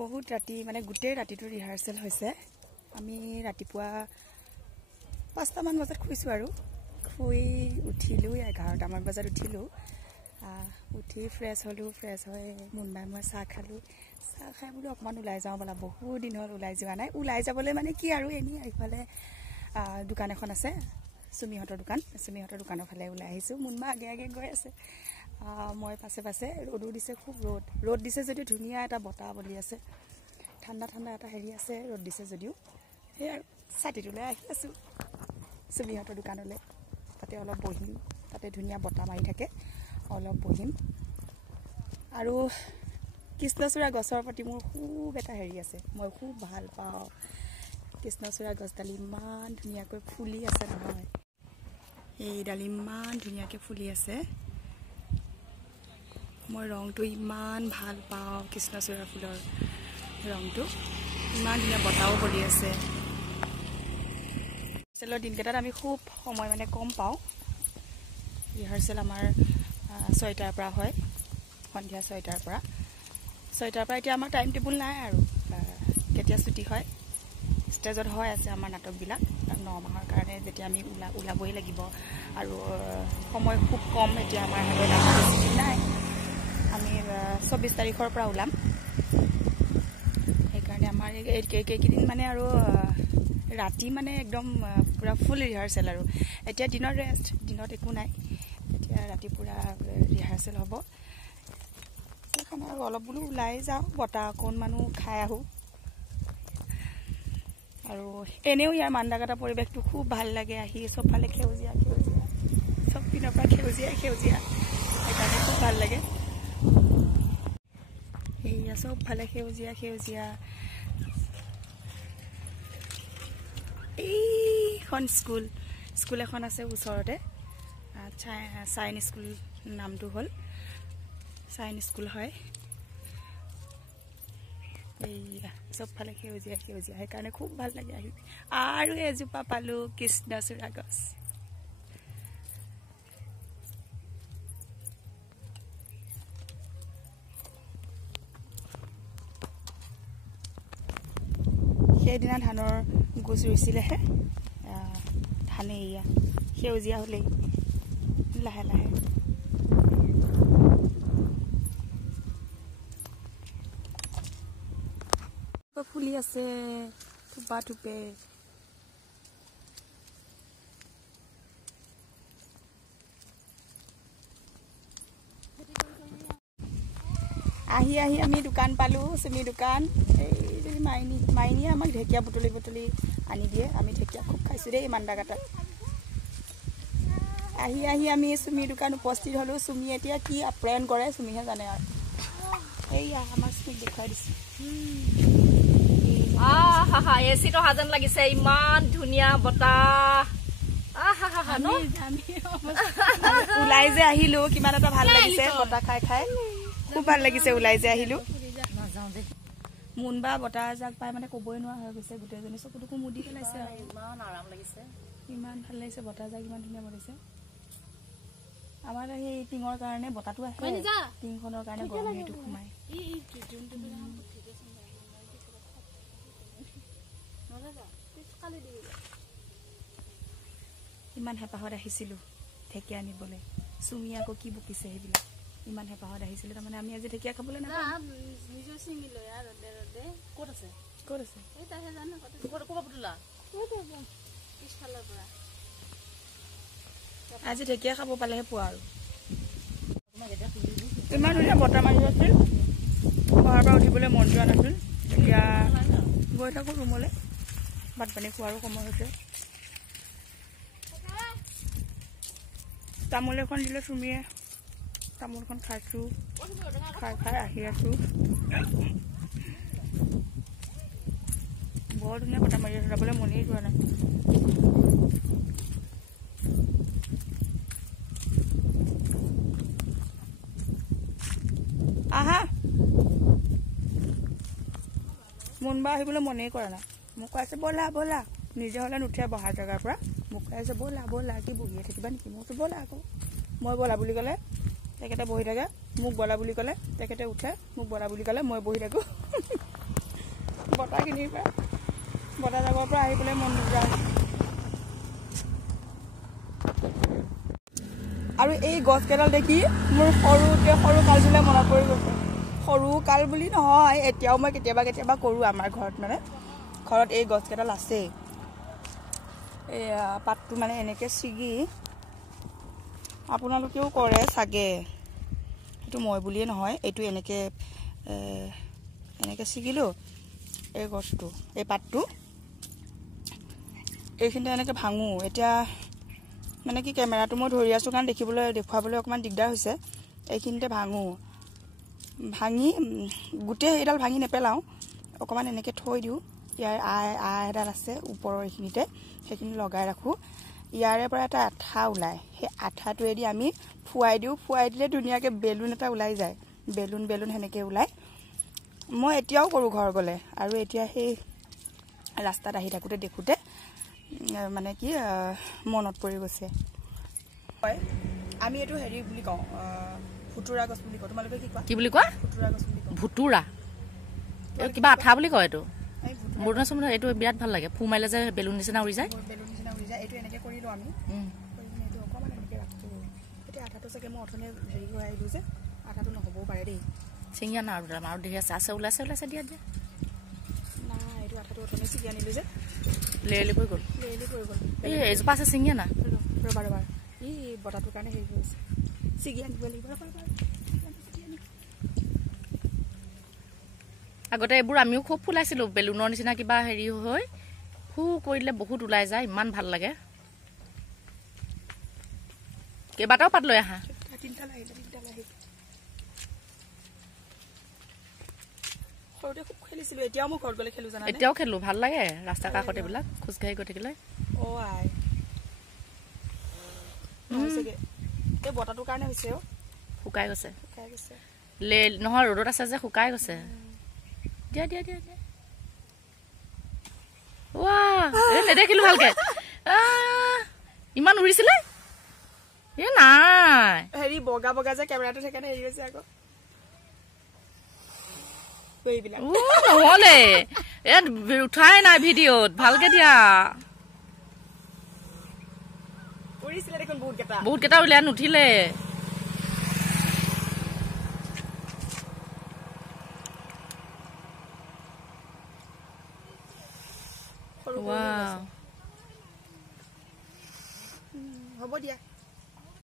বহুত ৰাতি মানে গোটেই ৰাতিটো ৰিহাৰ্সেল হৈছে। আমি ৰাতিপুৱা 5টামান বজাত শুইছোঁ আৰু শুই উঠিলোঁ 11টামান বজাত উঠিলোঁ। উঠি ফ্ৰেছ হ'লোঁ। ফ্ৰেছ হৈ মুনবাই মই চাহ খালোঁ। চাহ খাই বোলো অকণমান ওলাই যাওঁ ব'লা, বহুত দিন হ'ল ওলাই যোৱা নাই। ওলাই যাবলৈ মানে কি আৰু এনেই এইফালে দোকান এখন আছে, চুমিহঁতৰ দোকান। চুমিহঁতৰ দোকানৰ ফালে ওলাই আহিছোঁ। মুনবা আগে আগে গৈ আছে, মই পাছে পাছে। ৰ'দো দিছে, খুব ৰ'দ দিছে যদিও ধুনীয়া এটা বতাহ বলি আছে, ঠাণ্ডা ঠাণ্ডা এটা হেৰি আছে। ৰ'দ দিছে যদিও সেই আৰু ছাতিটোলৈ আহি আছোঁ চুমিহঁতৰ দোকানলৈ। তাতে অলপ বহিম, তাতে ধুনীয়া বতাহ মাৰি থাকে, অলপ বহিম। আৰু কৃষ্ণচূড়া গছৰ প্ৰতি মোৰ খুব এটা হেৰি আছে, মই খুব ভাল পাওঁ। কৃষ্ণচূড়া গছডাল ইমান ধুনীয়াকৈ ফুলি আছে নহয়, এইডাল ইমান ধুনীয়াকৈ ফুলি আছে। মই ৰংটো ইমান ভাল পাওঁ, কৃষ্ণচূড়া ফুলৰ ৰংটো ইমান ধুনীয়া, বতাহও বলি আছে। ৰিহাৰ্চেলৰ দিনকেইটাত আমি খুব সময় মানে কম পাওঁ। ৰিহাৰ্চেল আমাৰ 6টাৰ পৰা হয়, সন্ধিয়া 6টাৰ পৰা। এতিয়া আমাৰ টাইম টেবুল নাই আৰু কেতিয়া ছুটি হয়। ষ্টেজত হয় আছে আমাৰ নাটকবিলাক 9 মাহৰ কাৰণে, যেতিয়া আমি ওলাবই লাগিব। আৰু সময় খুব কম এতিয়া আমাৰ হাতত, বেছি নাই। আমি 24 তাৰিখৰ পৰা ওলাম। সেইকাৰণে আমাৰ এইকেইদিন মানে আৰু ৰাতি মানে একদম পূৰা ফুল ৰিহাৰ্চেল। আৰু এতিয়া দিনৰ ৰেষ্ট, দিনত একো নাই। এতিয়া ৰাতি পূৰা ৰিহাৰ্চেল হ'ব। সেইকাৰণে আৰু অলপ বোলো ওলাই যাওঁ, বতাহ অকণমানো খাই আহোঁ। আৰু এনেও ইয়াৰ মান্দাকাটা পৰিৱেশটো খুব ভাল লাগে। আহি চবফালে সেউজীয়া সেউজীয়া, চব পিনৰ পৰা সেউজীয়া সেউজীয়া, সেইকাৰণে খুব ভাল লাগে। সেয়া চবফালে সেউজীয়া সেউজীয়া। এইখন স্কুল এখন আছে ওচৰতে, চাইন স্কুল নামটো হ'ল, চাইন স্কুল হয়। এইয়া চবফালে সেউজীয়া সেউজীয়া, সেইকাৰণে খুব ভাল লাগে আহি। আৰু এজোপা পালোঁ কৃষ্ণচূড়া গছ। সেইদিনা ধানৰ গোজ ৰুইছিলেহে, ধানে এয়া সেউজীয়া হ'লেই লাহে লাহে। ফুলি আছে থোপা থোপে। আহি আমি দোকান পালোঁ, চুমি দোকান। এই মাইনীয়ে আমাক ঢেকীয়া বুটলি আনি দিয়ে। আমি ঢেকীয়া খুব খাইছোঁ দেই মান্দাকাটাত। আহি আমি চুমি দোকান উপস্থিত হ'লোঁ। চুমি এতিয়া কি আপ্যায়ন কৰে চুমিহে জানে আৰু। এইয়া আমাৰ চুমিক দেখুৱাই দিছোঁ। এচিত অহা যেন লাগিছে, ইমান ধুনীয়া বতাহ। ওলাই যে আহিলোঁ, কিমান এটা ভাল লাগিছে বতাহ খাই খাই, খুব ভাল লাগিছে ওলাই যে আহিলোঁ। মুনবা বতাহ এজাক পাই মানে ক'বই নোৱাৰা হৈ গৈছে, গোটেইজনী চকুটুকু মুদি পেলাইছে। ইমান আৰাম লাগিছে, ইমান ভাল লাগিছে, বতাহ এজাক ইমান ধুনীয়া বলিছে। আমাৰ সেই টিঙৰ কাৰণে বতাহটো আহে, টিংখনৰ কাৰণে গৰম হেৰিটো সোমায়। ইমান হেঁপাহত আহিছিলোঁ ঢেকীয়া আনিবলৈ। চুমি আকৌ কি বকিছে সেইবিলাক। ইমান হেঁপাহত আহিছিলোঁ, তাৰমানে আমি আজি ঢেকীয়া খাবলৈ নাপাম। ক'ত আছে? আজি ঢেকীয়া খাব পালেহে পোৱা আৰু। ইমান ধুনীয়া বতাহ মাৰি আছিল, পঢ়াৰ পৰা উঠিবলৈ মন যোৱা নাছিল। এতিয়া গৈ থাকোঁ ৰুমলৈ, ভাত পানী খোৱাৰো সময় হৈছে। তামোল এখন দিলে চুমিয়ে, তামোলখন খাইছোঁ, খাই আহি আছোঁ। বৰ ধুনীয়া বতাহ মাৰি আছে, যাবলৈ মনেই যোৱা নাই। আহা, মুনবা আহিবলৈ মনেই কৰা নাই। মোক কৈ আছে ব'লা ব'লা, নিজে হ'লে নুঠে বহা জেগাৰ পৰা। মোক কৈ আছে ব'লা ব'লা, কি বহিয়ে থাকিবা নেকি? মই কৈছোঁ ব'লা আকৌ। মই ব'লা বুলি ক'লে তেখেতে বহি থাকে, মোক ব'লা বুলি ক'লে তেখেতে উঠে, মোক ব'লা বুলি ক'লে মই বহি থাকোঁ। বতাহখিনিৰ পৰা বতাহ জাবৰ পৰা আহিবলৈ মন নোযোৱা আৰু এই গছকেইডাল দেখি মোৰ সৰু কালটোলৈ মনত পৰি গৈছে সৰু কাল বুলি নহয় এতিয়াও মই কেতিয়াবা কৰোঁ আমাৰ ঘৰত মানে ঘৰত এই গছকেইডাল আছেই এই পাতটো মানে এনেকৈ ছিগি আপোনালোকেও কৰে চাগে সেইটো মই বুলিয়ে নহয় এইটো এনেকৈ ছিগিলোঁ এই গছটো এই পাতটো এইখিনিতে এনেকৈ ভাঙোঁ এতিয়া মানে কি কেমেৰাটো মই ধৰি আছোঁ কাৰণ দেখুৱাবলৈ অকণমান দিগদাৰ হৈছে এইখিনিতে ভাঙি গোটেই এইডাল ভাঙি নেপেলাওঁ অকণমান এনেকৈ থৈ দিওঁ ইয়াৰ এডাল আছে ওপৰৰ এইখিনিতে সেইখিনি লগাই ৰাখোঁ ইয়াৰে পৰা এটা আঠা ওলায় সেই আঠাটোৱেদি আমি ফুৱাই দিওঁ ফুৱাই দিলে ধুনীয়াকৈ বেলুন এটা ওলাই যায় বেলুন সেনেকৈ ওলায় মই এতিয়াও কৰোঁ ঘৰ গ'লে আৰু এতিয়া সেই ৰাস্তাত আহি থাকোঁতে দেখোঁতে মানে কি মনত পৰি গৈছে হয় আমি এইটো হেৰি বুলি কওঁ ভুতুৰা গছ বুলি কওঁ তোমালোকে কি বুলি কোৱা ভুতুৰা গছ বুলি কওঁ ভুতুৰা কিবা আঠা বুলি কয় এইটো মোৰ নাচমনে এইটো বিৰাট ভাল লাগে ফু মাৰিলে যে বেলুন নিচিনা উৰি যায় এইটো এনেকৈ কৰিলোঁ আমি এইটো অকণমান এনেকৈ ৰাখোঁ এতিয়া আঠাটো চাগে মই অথনি হেৰি হৈ আহিলোঁ যে আঠাটো নহ'বও পাৰে দেই চিঙিয়া না আৰু দেৰি আছে ওলাইছে দিয়া নাই এইটো আঠাটো অথনি ছিগি আনিলোঁ যে লেৰেলি পৰি গ'ল এই এজোপা আছে চিঙিয়া না ৰ'বা এই বতাহটোৰ কাৰণে হেৰি হৈছে ছিগি আনিব লাগিব আগতে এইবোৰ আমিও খুব ফুলাইছিলোঁ বেলুনৰ নিচিনা কিবা হেৰি হৈ ফু কৰিলে বহুত ওলাই যায় ইমান ভাল লাগে কেইবাটাও পাত লৈ আহা এতিয়াও মই ঘৰত গ'লে খেলোঁ জানা এতিয়াও খেলোঁ ভাল লাগে ৰাস্তা কাষত এইবিলাক খোজকাঢ়ি গৈ থাকিলে এই বতাহটোৰ কাৰণে হৈছে শুকাই গৈছে নহয় ৰ'দত আছে যে শুকাই গৈছে দিয়া নেদেখিলো ভালকে ইমান উৰিছিলে নাই হেৰি বগা যে কেমেৰাটো সেইকাৰণে হেৰি হৈছে আকৌ নহলে ইয়াত উঠাই নাই ভিডিঅ'ত ভালকে দিয়া উৰিছিলে দেখোন বহুত কেইটা উলিয়াই নুঠিলে হ'ব দিয়া